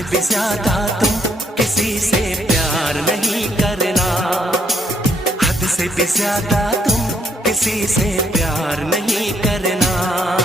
से भी ज्यादा तुम किसी से प्यार नहीं करना, हद से भी ज्यादा तुम किसी से प्यार नहीं करना।